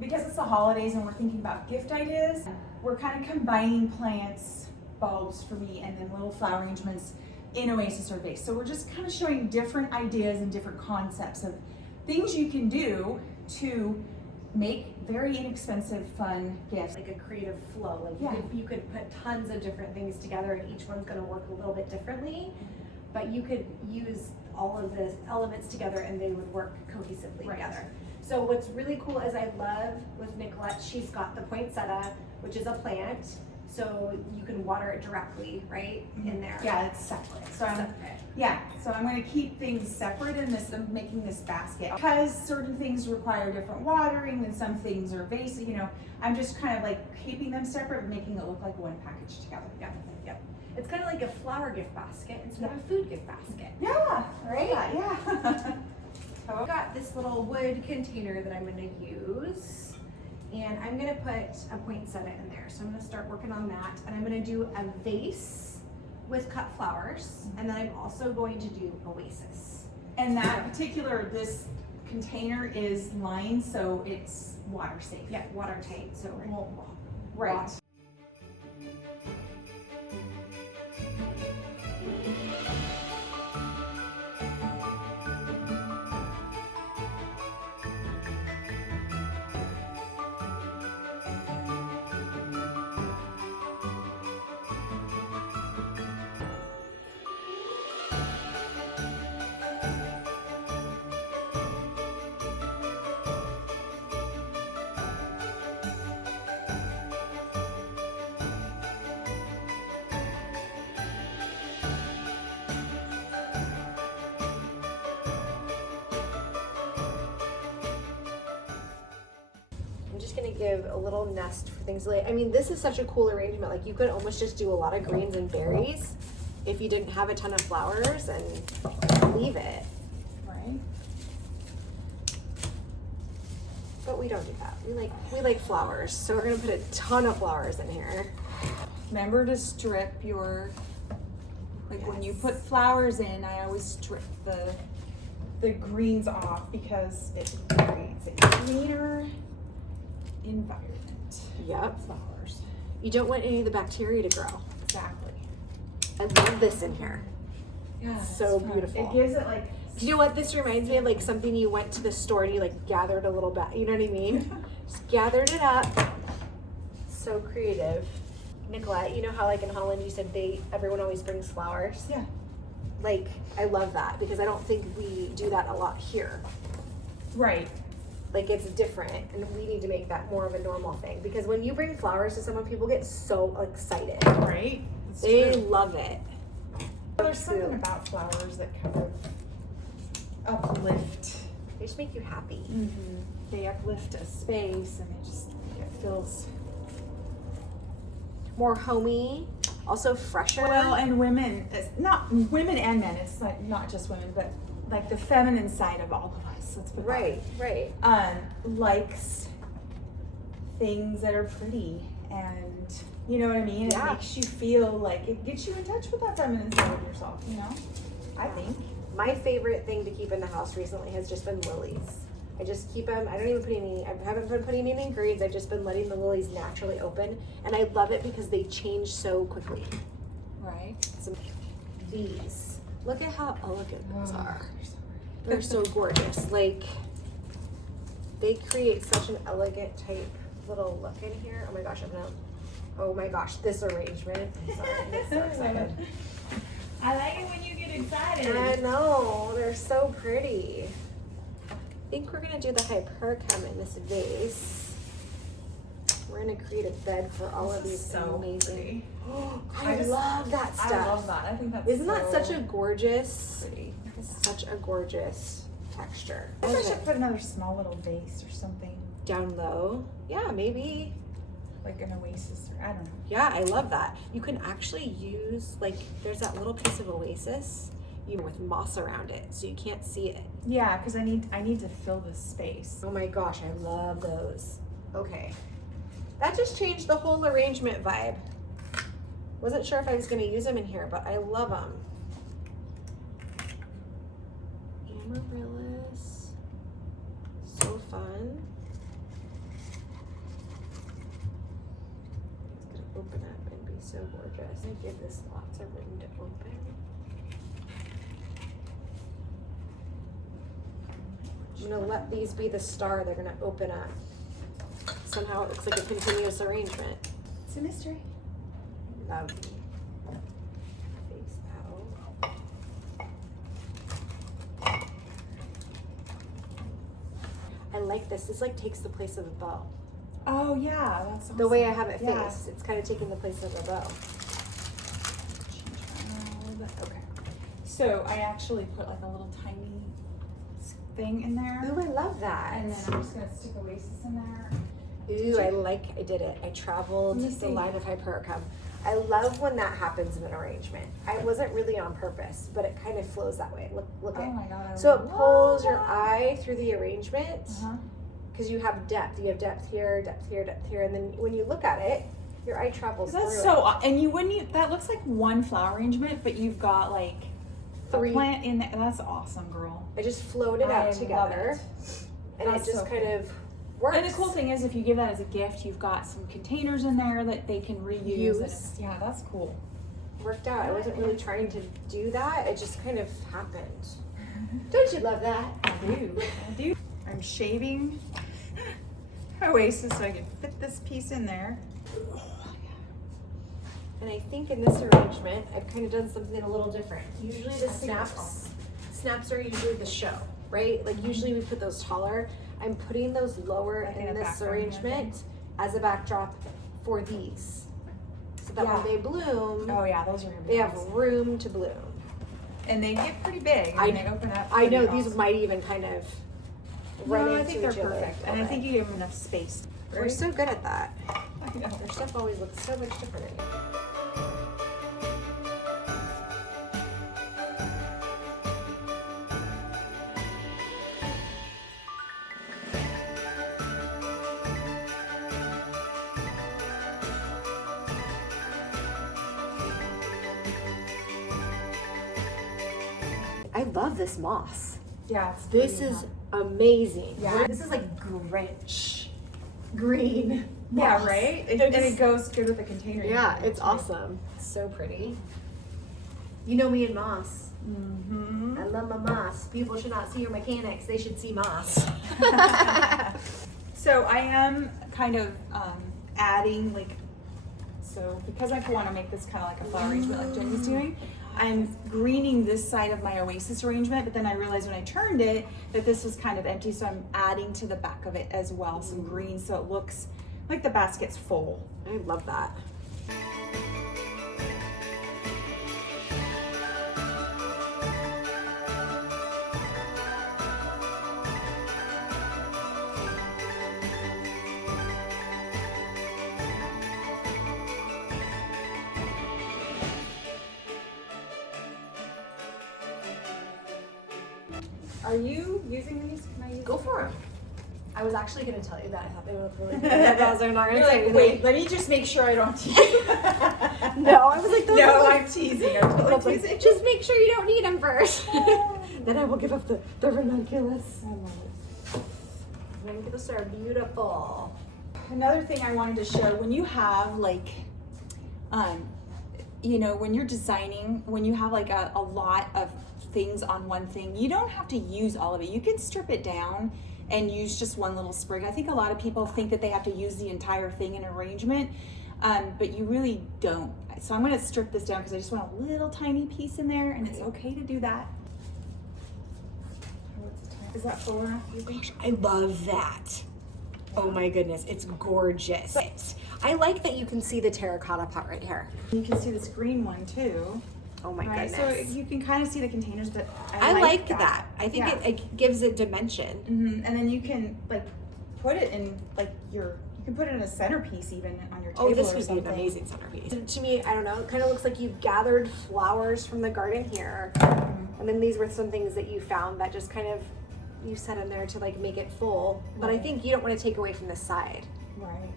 Because it's the holidays and we're thinking about gift ideas, we're kind of combining plants, bulbs for me, and then little flower arrangements in Oasis or vase. So we're just kind of showing different ideas and different concepts of things you can do to make very inexpensive, fun gifts. Like a creative flow. Like Yeah. you could put tons of different things together and each one's gonna work a little bit differently, but you could use all of the elements together and they would work cohesively Right. together. So what's really cool is I love with Nicolette, she's got the poinsettia, which is a plant, so you can water it directly, right, in there. Yeah, it's separate. So I'm going to keep things separate in this. I'm making this basket because certain things require different watering and some things are basic. You know, I'm just kind of like keeping them separate, making it look like one package together. Yeah, yep. It's kind of like a flower gift basket instead of a food gift basket. Yeah, Right? Yeah. So I've got this little wood container that I'm going to use, and I'm going to put a poinsettia in there. So I'm going to start working on that, and I'm going to do a vase with cut flowers, and then I'm also going to do Oasis. And that particular, this container is lined so it's water safe. Yeah, watertight, so it won't Right. rot. I'm just gonna give a little nest for things to lay. I mean, this is such a cool arrangement. Like you could almost just do a lot of greens and berries if you didn't have a ton of flowers and leave it. Right. But we don't do that. We like flowers, so we're gonna put a ton of flowers in here. Remember to strip your, like when you put flowers in, I always strip the greens off because it creates a greener environment. Yep. Flowers. You don't want any of the bacteria to grow. Exactly. I love this in here. Yeah. So it's fun. beautiful. It gives it like. Do you know what this reminds me of? Like something you went to the store and you like gathered a little bit. You know what I mean? Just gathered it up. So creative. Nicolette, you know how like in Holland you said everyone always brings flowers? Yeah. Like I love that because I don't think we do that a lot here. Right. Like it's different and we need to make that more of a normal thing because when you bring flowers to someone, people get so excited. Right. That's They true. love it. There's something about flowers that kind of uplift. They just make you happy. Mm-hmm. They uplift a space and it feels More homey, also fresher. well. And women, not women and men. It's like not just women, but like the feminine side of all of us. Let's put it that way. Right. Likes things that are pretty and you know what I mean? Yeah. It makes you feel like it gets you in touch with that feminine side of yourself, you know? I think. My favorite thing to keep in the house recently has just been lilies. I just keep them, I don't even put any, I haven't been putting any greens, I've just been letting the lilies naturally open. And I love it because they change so quickly. Right. These, look at how elegant those Oh, are. They're so gorgeous. Like, they create such an elegant type little look in here. Oh my gosh, oh my gosh, this arrangement. I'm sorry, I'm so excited. I like it when you get excited. I know, they're so pretty. I think we're gonna do the hypericum in this vase. We're gonna create a bed for all of these so amazing. I I love that stuff. I love that. I think that's Isn't that such a gorgeous, pretty. such a gorgeous texture? I guess I should put another small little vase or something, Down low, yeah, maybe. like an oasis or I don't know. Yeah, I love that. You can actually use, like, there's that little piece of oasis, with moss around it, so you can't see it. Yeah, because I need to fill this space. Oh my gosh, I love those. Okay. That just changed the whole arrangement vibe. Wasn't sure if I was gonna use them in here, but I love them. Amaryllis, so fun. It's gonna open up and be so gorgeous. I give this lots of room to open. I'm gonna let these be the star. They're gonna open up. Somehow it looks like a continuous arrangement. It's a mystery. Lovely. Face out. I like this. This like takes the place of a bow. Oh yeah, that's awesome. The way I have it Yeah. faced, it's kind of taking the place of a bow. Okay. So I actually put like a little tiny thing in there. Ooh, I love that. And then I'm just gonna stick Oasis in there. Ooh, I did it. I traveled Let me the see. line of Hypericum. I love when that happens in an arrangement. I wasn't really on purpose, but it kind of flows that way. Look Oh at my god. I So it love pulls your that. eye through the arrangement Uh-huh. because you have depth. You have depth here, depth here, depth here, and then when you look at it, your eye travels That's through so, it. and you wouldn't, that looks like one flower arrangement, but you've got like Three. a plant in there. That's awesome, girl. I just floated I out love together, it. and That's it just so kind cool. of works. And the cool thing is, if you give that as a gift, you've got some containers in there that they can reuse. Use. And yeah, that's cool. Worked out. I wasn't really trying to do that. It just kind of happened. Don't you love that? I do. I do. I'm shaving Oasis so I can fit this piece in there. And I think in this arrangement, I've kind of done something a little different. Usually the snaps are usually the show, right? Like usually we put those taller. I'm putting those lower Like in in a this background, arrangement as a backdrop for these. So that when they bloom, Oh yeah, those are gonna be they have awesome. room to bloom. And they get pretty big. And they open up. I know pretty these awesome. might even kind of run No, into I think each they're other. perfect. And I think you give them enough space. We're Right? so good at that. I know. Our stuff always looks so much different. I love this moss. Yeah, it's This pretty, is huh? amazing. Yeah. This is like Grinch green. Yeah, moss. right? And just- it goes good with the container. Yeah, it's awesome. It's so pretty. You know me and moss. Mm-hmm. I love my moss. People should not see your mechanics. They should see moss. So I am kind of adding like, so because I want to make this kind of like a flower arrangement like Jenny's doing, I'm greening this side of my Oasis arrangement, but then I realized when I turned it that this was kind of empty, so I'm adding to the back of it as well some green so it looks like the basket's full. I love that. Are you using these? Can I use Go for it. I was actually going to tell you that. I thought they would look really good. I was not going You're to say like, wait, let me just make sure I don't tease. No, I was like, those no, look I'm teasing. I'm totally like, teasing. just make sure you don't need them first. Then I will give up the ranunculus. I love it. Ranunculus are beautiful. Another thing I wanted to show, when you have like, you know, when you're designing, when you have like a lot of things on one thing, you don't have to use all of it. You can strip it down and use just one little sprig. I think a lot of people think that they have to use the entire thing in arrangement, but you really don't. So I'm gonna strip this down because I just want a little tiny piece in there, and it's okay to do that. Is that full enough, do you think? I love that. Oh my goodness, it's gorgeous. I like that you can see the terracotta pot right here. You can see this green one too. Oh my Right, goodness. so you can kind of see the containers, but I like that. I think Yeah. it gives it dimension. Mhm. And then you can like put it in like you can put it in a centerpiece even on your table. Oh, this or would be an something. amazing centerpiece. To me, I don't know, it kind of looks like you've gathered flowers from the garden here. And then these were some things that you found that just kind of, you set in there to like make it full. But I Right. think you don't want to take away from this side. Right.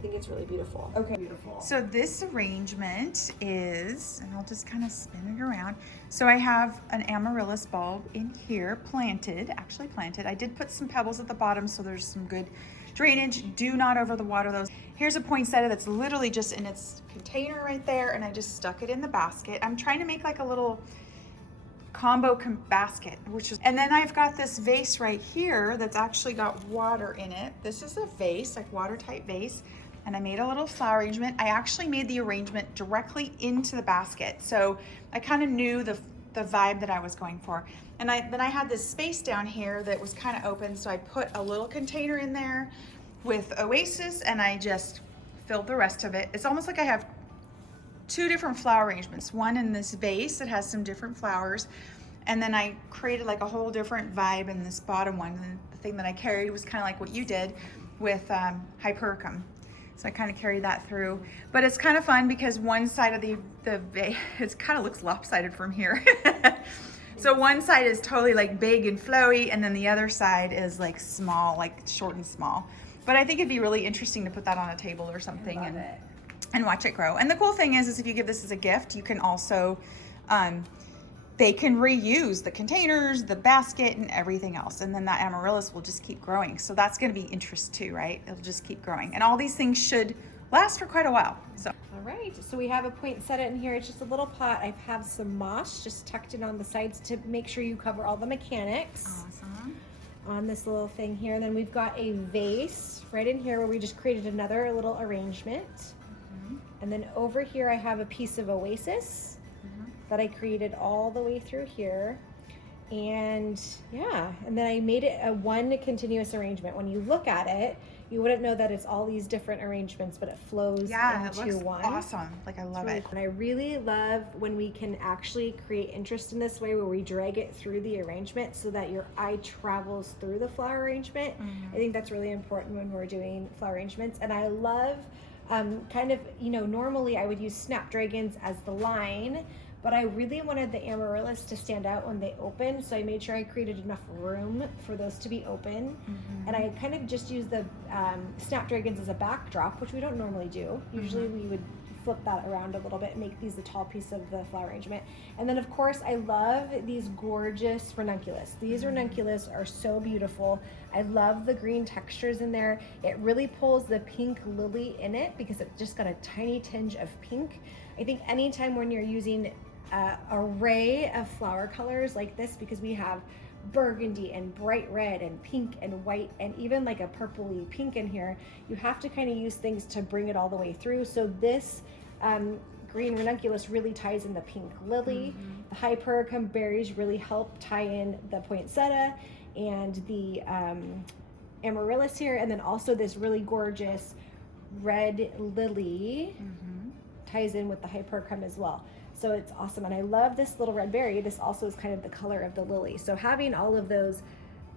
I think it's really beautiful. Okay. Beautiful. So this arrangement is, and I'll just kind of spin it around. So I have an amaryllis bulb in here, actually planted. I did put some pebbles at the bottom, so there's some good drainage. Do not over the water those. Here's a poinsettia that's literally just in its container right there, and I just stuck it in the basket. I'm trying to make like a little combo basket, and then I've got this vase right here that's actually got water in it. This is a vase, like watertight vase, and I made a little flower arrangement. I actually made the arrangement directly into the basket, so I kind of knew the vibe that I was going for. And then I had this space down here that was kind of open, so I put a little container in there with oasis, and I just filled the rest of it. It's almost like I have two different flower arrangements, one in this vase that has some different flowers, and then I created like a whole different vibe in this bottom one. And the thing that I carried was kind of like what you did with hypericum. So I kind of carried that through, but it's kind of fun because one side of the vase, it kind of looks lopsided from here. So one side is totally like big and flowy, and then the other side is like small, like short and small. But I think it'd be really interesting to put that on a table or something and watch it grow. And the cool thing is if you give this as a gift, you can also, they can reuse the containers, the basket, and everything else. And then that amaryllis will just keep growing. So that's gonna be interest too, right? It'll just keep growing. And all these things should last for quite a while. So. All right, so we have a poinsettia in here. It's just a little pot. I have some moss just tucked in on the sides to make sure you cover all the mechanics. Awesome. On this little thing here. And then we've got a vase right in here where we just created another little arrangement. And then over here I have a piece of oasis that I created all the way through here. And yeah, and then I made it a one continuous arrangement. When you look at it, you wouldn't know that it's all these different arrangements, but it flows into one. Awesome. Like I love it. And I really love when we can actually create interest in this way, where we drag it through the arrangement so that your eye travels through the flower arrangement. I think that's really important when we're doing flower arrangements. And I love kind of, you know, normally I would use snapdragons as the line, but I really wanted the amaryllis to stand out when they open, so I made sure I created enough room for those to be open. And I kind of just used the snapdragons as a backdrop, which we don't normally do. Usually we would flip that around a little bit and make these the tall piece of the flower arrangement. And then of course I love these gorgeous ranunculus. These ranunculus are so beautiful. I love the green textures in there. It really pulls the pink lily in it because it's just got a tiny tinge of pink. I think anytime when you're using array of flower colors like this, because we have burgundy and bright red and pink and white and even like a purpley pink in here, you have to kind of use things to bring it all the way through. So this green ranunculus really ties in the pink lily. The hypericum berries really help tie in the poinsettia and the amaryllis here, and then also this really gorgeous red lily ties in with the hypericum as well. So it's awesome. And I love this little red berry. This also is kind of the color of the lily. So having all of those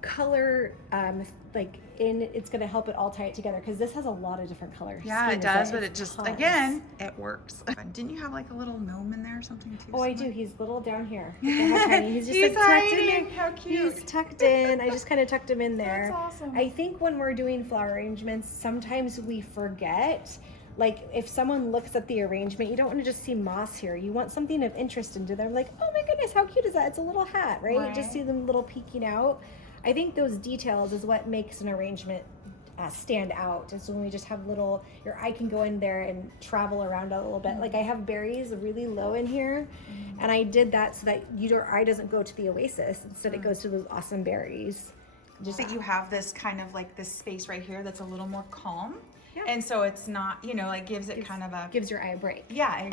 color it's going to help it all tie it together, because this has a lot of different colors. Yeah, it does, but it just, again, it works. Didn't you have like a little gnome in there or something too? Oh, I do. He's little down here. He's just like tucked in. How cute. He's tucked in. I just kind of tucked him in there. That's awesome. I think when we're doing flower arrangements, sometimes we forget. Like if someone looks at the arrangement, you don't want to just see moss here. You want something of interest into them. Like, oh my goodness, how cute is that? It's a little hat, right? Just see them little peeking out. I think those details is what makes an arrangement stand out. And so when we just have little, your eye can go in there and travel around a little bit. Like I have berries really low in here, and I did that so that your eye doesn't go to the oasis. Instead it goes to those awesome berries. Just that you have this kind of like this space right here that's a little more calm. Yeah. And so it's not, you know, like gives your eye a break. Yeah.